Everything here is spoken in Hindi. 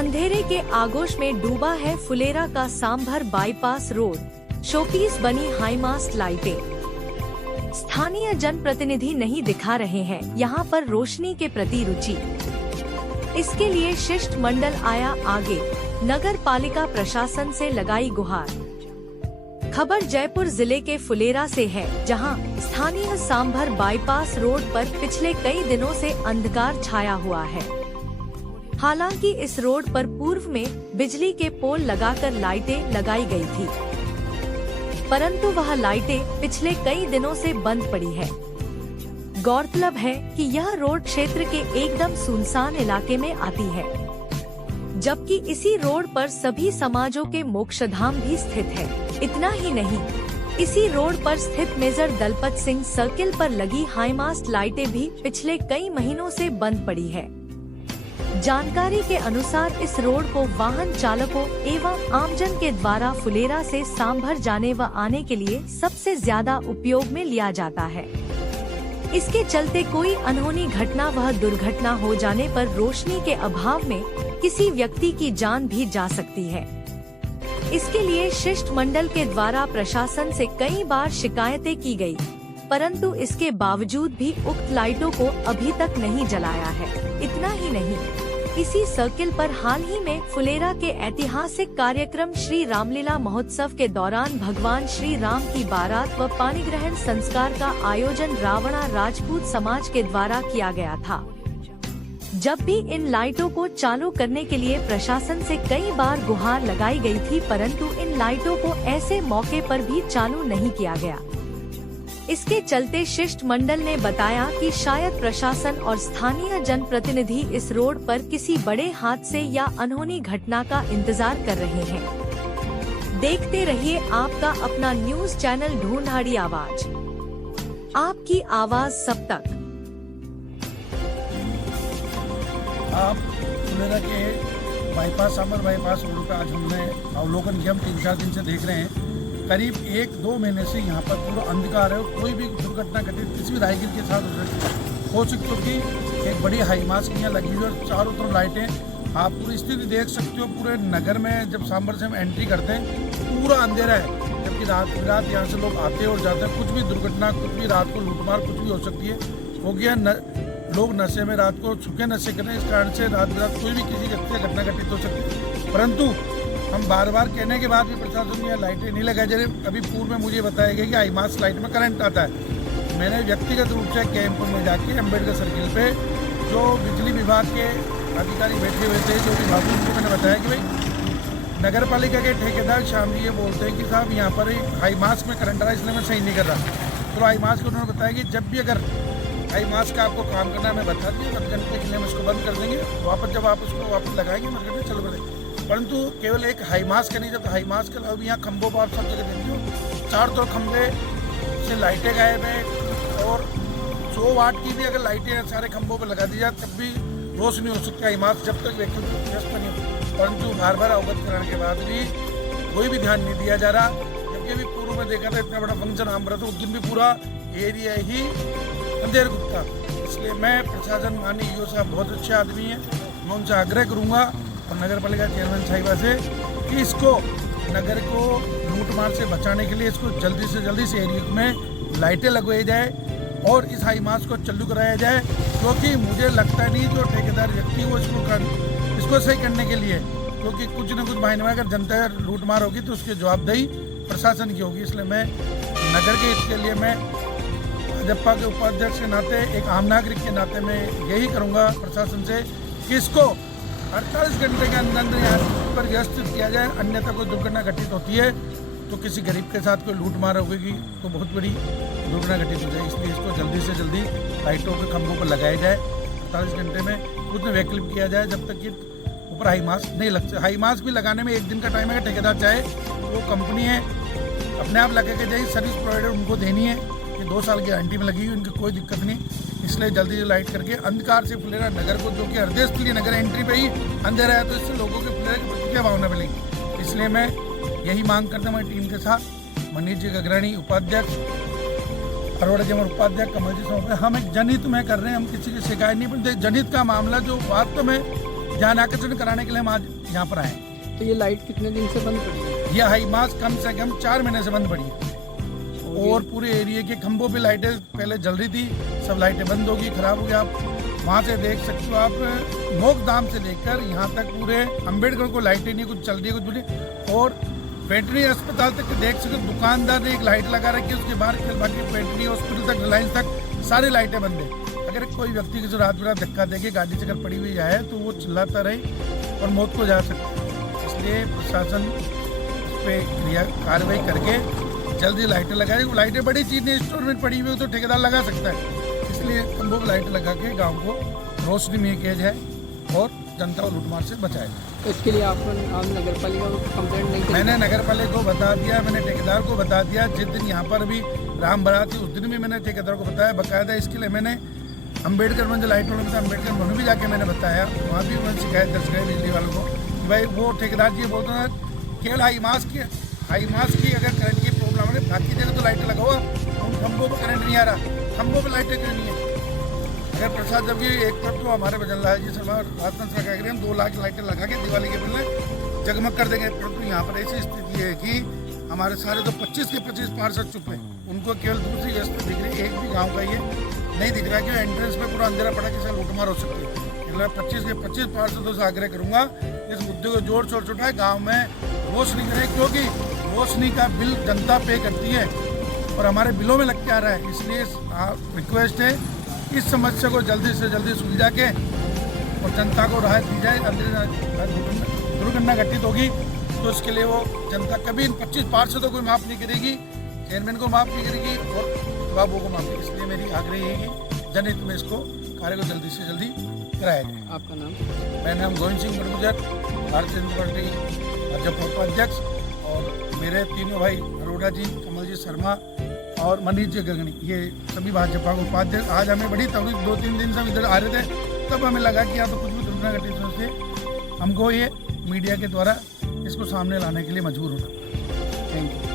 अंधेरे के आगोश में डूबा है फुलेरा का सांभर बाईपास रोड, शोपीस बनी हाईमास्ट लाइटें। स्थानीय जनप्रतिनिधि नहीं दिखा रहे हैं यहाँ पर रोशनी के प्रति रुचि। इसके लिए शिष्टमंडल आया आगे, नगर पालिका प्रशासन से लगाई गुहार। खबर जयपुर जिले के फुलेरा से है, जहां स्थानीय सांभर बाईपास रोड पर पिछले कई दिनों से अंधकार छाया हुआ है। हालांकि इस रोड पर पूर्व में बिजली के पोल लगाकर लाइटें लगाई गई थी, परंतु वह लाइटें पिछले कई दिनों से बंद पड़ी है। गौरतलब है कि यह रोड क्षेत्र के एकदम सुनसान इलाके में आती है, जबकि इसी रोड पर सभी समाजों के मोक्षधाम भी स्थित है। इतना ही नहीं, इसी रोड पर स्थित मेजर दलपत सिंह सर्किल पर लगी हाईमास्ट लाइटें भी पिछले कई महीनों से बंद पड़ी है। जानकारी के अनुसार इस रोड को वाहन चालकों एवं आमजन के द्वारा फुलेरा से सांभर जाने व आने के लिए सबसे ज्यादा उपयोग में लिया जाता है। इसके चलते कोई अनहोनी घटना व दुर्घटना हो जाने पर रोशनी के अभाव में किसी व्यक्ति की जान भी जा सकती है। इसके लिए शिष्टमंडल के द्वारा प्रशासन से कई बार शिकायतें की गई, परंतु इसके बावजूद भी उक्त लाइटों को अभी तक नहीं जलाया है। इतना ही नहीं, इसी सर्किल पर हाल ही में फुलेरा के ऐतिहासिक कार्यक्रम श्री रामलीला महोत्सव के दौरान भगवान श्री राम की बारात व पानी ग्रहण संस्कार का आयोजन रावणा राजपूत समाज के द्वारा किया गया था। जब भी इन लाइटों को चालू करने के लिए प्रशासन से कई बार गुहार लगाई गई थी, परंतु इन लाइटों को ऐसे मौके पर भी चालू नहीं किया गया। इसके चलते शिष्टमंडल ने बताया कि शायद प्रशासन और स्थानीय जनप्रतिनिधि इस रोड पर किसी बड़े हादसे या अनहोनी घटना का इंतजार कर रहे हैं। देखते रहिए आपका अपना न्यूज चैनल ढूंढाड़ी आवाज, आपकी आवाज सब तक। आप फुलेरा के बाईपास सांभर बाईपास रोड का आज हमने अवलोकन किया। हम 3-4 दिन से देख रहे हैं। करीब 1-2 महीने से यहाँ पर पूरा अंधकार है और कोई भी दुर्घटना घटित किसी भी राहगीर के साथ हो सकती हो कि एक बड़ी हाईमास्ट यहाँ लगी हुई और चारों तरफ लाइटें। आप पूरी स्थिति देख सकते हो। पूरे नगर में जब सांभर से हम एंट्री करते हैं पूरा अंधेरा है, जबकि रात यहाँ से लोग आते और जाते हैं। कुछ भी दुर्घटना, कुछ भी रात को लूटमार कुछ भी हो सकती है। हो गया लोग नशे में रात को छुपके नशे कर रहे हैं, इस कारण से रात कोई भी किसी व्यक्ति से घटना घटित हो सकती है। परंतु हम बार बार कहने के बाद भी प्रशासन ने लाइटें नहीं लगाई जा रही। अभी पूर्व में मुझे बताया गया कि हाईमास्ट लाइट में करंट आता है। मैंने व्यक्तिगत रूप से कैंप में जाके अम्बेडकर सर्किल पे जो बिजली विभाग के अधिकारी बैठे हुए थे, जो विभागों को मैंने बताया कि भाई नगर पालिका के ठेकेदार शाम जी ये बोलते हैं कि साहब यहाँ पर हाईमास्ट में करंट आ रहा है, इसलिए मैं सही नहीं कर रहा। तो हाईमास्ट को उन्होंने बताया कि जब भी अगर हाईमास्ट का आपको काम करना हमें बता दिए, 10 घंटे के लिए हम इसको बंद कर देंगे, वापस जब आप उसको वापस लगाएंगे 10 घंटे चलो करेंगे। परंतु केवल एक हाईमास्ट का नहीं, जब हाईमास्ट का अब यहाँ खंभों पर आप सब जगह देखते हो चारों तरफ खंभे से लाइटें गायब है और 100 वाट की भी अगर लाइटें सारे खंभों पर लगा दी जाए तब भी रोशनी हो सकती है हाईमास्ट जब तक व्यक्ति व्यस्त नहीं हो। परंतु बार बार अवगत कराने के बाद भी कोई भी ध्यान नहीं दिया जा रहा। जबकि अभी पूर्व में देखा था इतना बड़ा फंक्शन आम रहा था, उस दिन भी पूरा एरिया ही अंधेर गुप्ता। इसलिए मैं प्रशासन माननीय ईओ साहब बहुत अच्छे आदमी हैं, मैं उनसे आग्रह करूँगा और नगर पालिका चेयरमैन साहिबा से कि इसको नगर को लूटमार से बचाने के लिए इसको जल्दी से जल्दी से एरिया में लाइटें लगवाई जाए और इस हाईमास्ट को चालू कराया जाए, क्योंकि मुझे लगता नहीं जो ठेकेदार व्यक्ति वो इसको सही करने के लिए, क्योंकि कुछ न कुछ महीने में अगर जनता लूटमार होगी तो उसकी जवाबदेही प्रशासन की होगी। इसलिए मैं नगर के इसके लिए मैं भाजपा के उपाध्यक्ष के नाते, एक आम नागरिक के नाते मैं यही करूँगा प्रशासन से कि इसको 48 घंटे के अंदर यहाँ पर व्यवस्थित किया जाए, अन्यथा कोई दुर्घटना घटित होती है तो किसी गरीब के साथ कोई लूटमार होगी तो बहुत बड़ी दुर्घटना घटित हो जाए। इसलिए इसको जल्दी से जल्दी लाइटों के खंभों पर लगाया जाए, 48 घंटे में खुद में वैकल्पिक किया जाए जब तक कि ऊपर हाईमास्ट नहीं लगता। हाईमास्ट भी लगाने में 1 दिन का टाइम है। ठेकेदार चाहे वो कंपनी है अपने आप लगा के जाए, सर्विस प्रोवाइडर उनको देनी है, ये 2 साल की गारंटी में लगी हुई, उनकी कोई दिक्कत नहीं। इसलिए जल्दी से लाइट करके अंधकार से फुलेरा नगर को, जो कि हृदय स्थलीय नगर एंट्री पे ही अंधेरा है, तो इससे लोगों के फुलेरा के प्रति क्या भावना मिलेगी। इसलिए मैं यही मांग करता हूँ हमारी टीम के साथ मनीष जी गगरानी उपाध्यक्ष, अरोड़ा जी हमारे उपाध्यक्ष, कमल जी सौंपे, हम एक जनहित में कर रहे हैं, हम किसी की शिकायत नहीं। पर जनहित का मामला जो वास्तव में ध्यान आकर्षण कराने के लिए हम आज यहाँ पर आए। तो ये लाइट कितने दिन से बंद पड़ी है? यह हाई मास कम से कम 4 महीने से बंद पड़ी है और पूरे एरिया के खंभों पे लाइटें पहले जल रही थी, सब लाइटें बंद होगी, खराब हो गया। आप वहाँ से देख सकते हो, आप मोकधाम से लेकर यहाँ तक पूरे अंबेडकर को लाइटें नहीं, कुछ चल रही है कुछ बुरी। और वेटनरी अस्पताल तक देख सकते हो, दुकानदार ने एक लाइट लगा रखी है, उसके बाहर बाकी वेटनरी हॉस्पिटल तक, रिलायंस तक सारी लाइटें बंद है। अगर कोई व्यक्ति किसी रात बिरात धक्का देके गाड़ी से अगर पड़ी हुई जाए तो वो चिल्लाता रहे और मौत को जा सकता है। इसलिए प्रशासन इस पे कार्रवाई करके जल्दी लाइटें लगाए। वो लाइटें बड़ी चीज नहीं, स्टोर में पड़ी हुई तो ठेकेदार लगा सकता है, इसलिए खंभों पर लाइट लगा के गांव को रोशनी में किया जाए और जनता को लूटमार से बचाया जाए। तो इसके लिए आप नगर पालिका को कंप्लेंट नहीं की? मैंने नगर पालिका को बता दिया, मैंने ठेकेदार को बता दिया। जिस दिन यहाँ पर भी राम बारात थी उस दिन भी मैंने ठेकेदार को बताया बकायदा। इसके लिए मैंने अम्बेडकर में जो लाइट वालों में था, अम्बेडकर में भी जाके मैंने बताया, वहाँ भी मैंने शिकायत दर्ज कराई बिजली वालों को कि भाई वो ठेकेदार जी बोलते हैं केवल हाई मास की अगर करंट की प्रॉब्लम है, बाकी जगह तो लाइटें लगाओ, उन खंभों पर करंट नहीं आ रहा, खंभों पर लाइटें क्यों नहीं है? अगर प्रसाद जब ये एक तरफ तो हमारे बजन लाल जी सरकार राजस्थान सरकार के हम 2 लाख लाइटें लगा के दिवाली के पहले जगमग कर देंगे, परंतु यहाँ पर ऐसी स्थिति है कि हमारे सारे तो 25 के 25 पार्षद चुप हैं, उनको केवल दूसरी व्यवस्था दिख रही है। एक भी गाँव का ये नहीं दिख रहा है कि एंट्रेंस में पूरा अंधेरा पड़ा किसी लूटमार हो सकती है। इसलिए 25 के 25 पार्षदों से आग्रह करूंगा इस मुद्दे को जोर शोर से उठाए, गाँव में रोशनी करें, क्योंकि रोशनी का बिल जनता पे करती है और हमारे बिलों में लग के आ रहा है। इसलिए रिक्वेस्ट है इस समस्या को जल्दी से जल्दी सुलझा के और जनता को राहत दी जाए। दुर्घटना घटित होगी तो इसके लिए वो जनता कभी इन 25 पार्षदों को माफ़ नहीं करेगी, चेयरमैन को माफ़ नहीं करेगी और बाबू को माफ़ करेगी। इसलिए मेरी आग्रह है कि जनहित में इसको कार्य को जल्दी से जल्दी कराया जाए। आपका नाम? मेरा नाम गोविंद सिंह बड़गुजर, भारतीय जनता पार्टी भाजपा उपाध्यक्ष, और मेरे तीनों भाई अरोड़ा जी, कमल जी शर्मा और मनीष जी गगनी, ये सभी भाजपा के उपाध्यक्ष। आज हमें बड़ी तकलीफ, 2-3 दिन से हम इधर आ रहे थे, तब हमें लगा कि यहाँ तो कुछ भी दुर्घटना घटित से हमको ये मीडिया के द्वारा इसको सामने लाने के लिए मजबूर होना। Thank you.